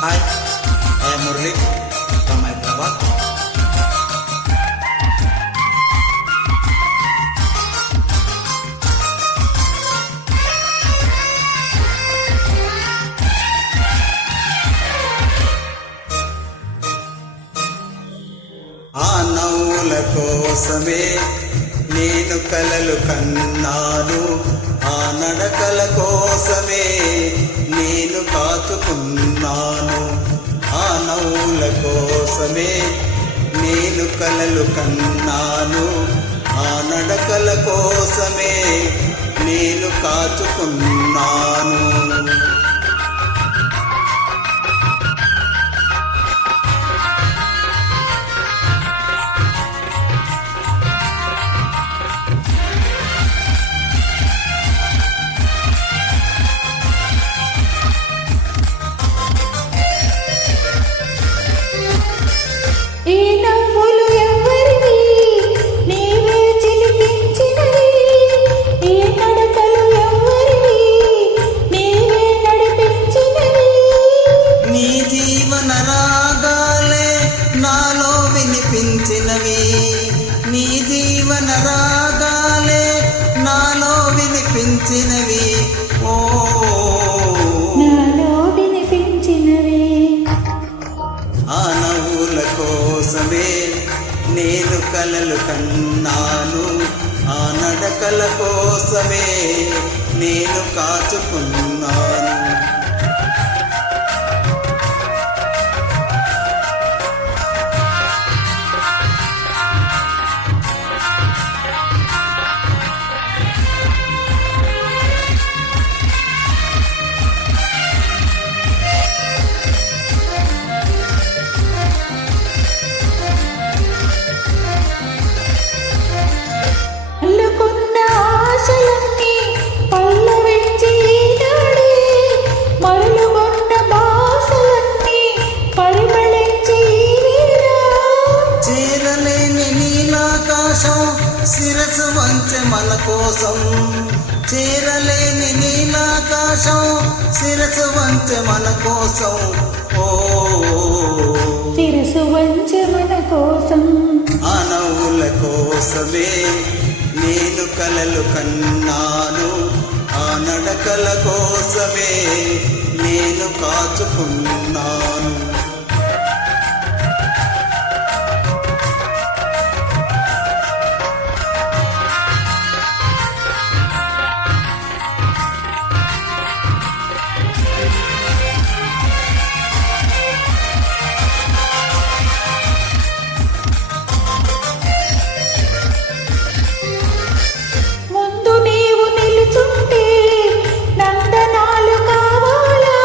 Hi, I am Murli from Hyderabad. ఆ నవ్వుల కోసమే నేను కలలు కన్నాను, ఆ నడకల కోసమే నేను కాచుకున్నాను. ఆ నవ్వుల కోసమే నేను కలలు కన్నాను, ఆ నడకల కోసమే నేను కాచుకున్నాను. ఈ నవ్వులు ఎవరివి? నీవే చిలికించినవి. ఈ నడకలు ఎవరివి? నీవే నడిపించినవి. నీ జీవన రాగాలే నాలో వినిపించినవి, నీ జీవన రాగాలే నాలో వినిపించినవి. ఓ నాలో వినిపించినవి. ఆ నవ్వుల కోసమే నేను కలలు కన్నాను, ఆ నడకల కోసమే నేను కాచుకున్నాను. అల్లుకున్న ఆశలన్నీ పల్లవించి ఈనాడే, మరులుగొన్న బాసలన్నీ పరిమళించి ఈవేళ. చేరలేని నీలాకాశం శిరసు వంచె మన కోసం, చేరలేని నీలాకాశం శిరసు వంచె మన కోసం. ఓ శిరసు వంచె మన కోసం. ఆ నవ్వుల కోసమే నేను కలలు కన్నాను, ఆ నడకల కోసమే నేను కాచుకున్నాను. ముందు నీవు నిలుచుంటే నందనాలు కావాలా,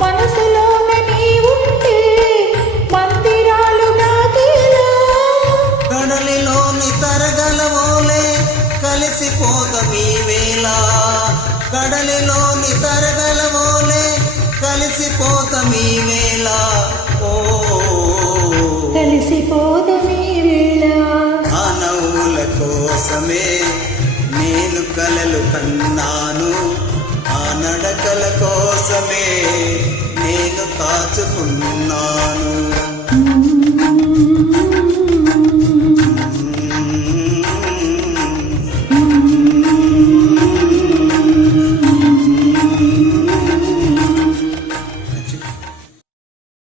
మనసులోన నీవుంటే మందిరాలు నాకేలా. కడలిలోని తరగలవోలే కలిసిపోతమీ వేళ, కడలిలోని తరగలవోలే కలిసిపోతమీ వేళ. ఓ కలిసిపోదమీ వేళ. ఆ నవ్వుల కోసమే నేను కలలు కన్నాను, ఆ నడకల కోసమే నేను కాచుకున్నాను.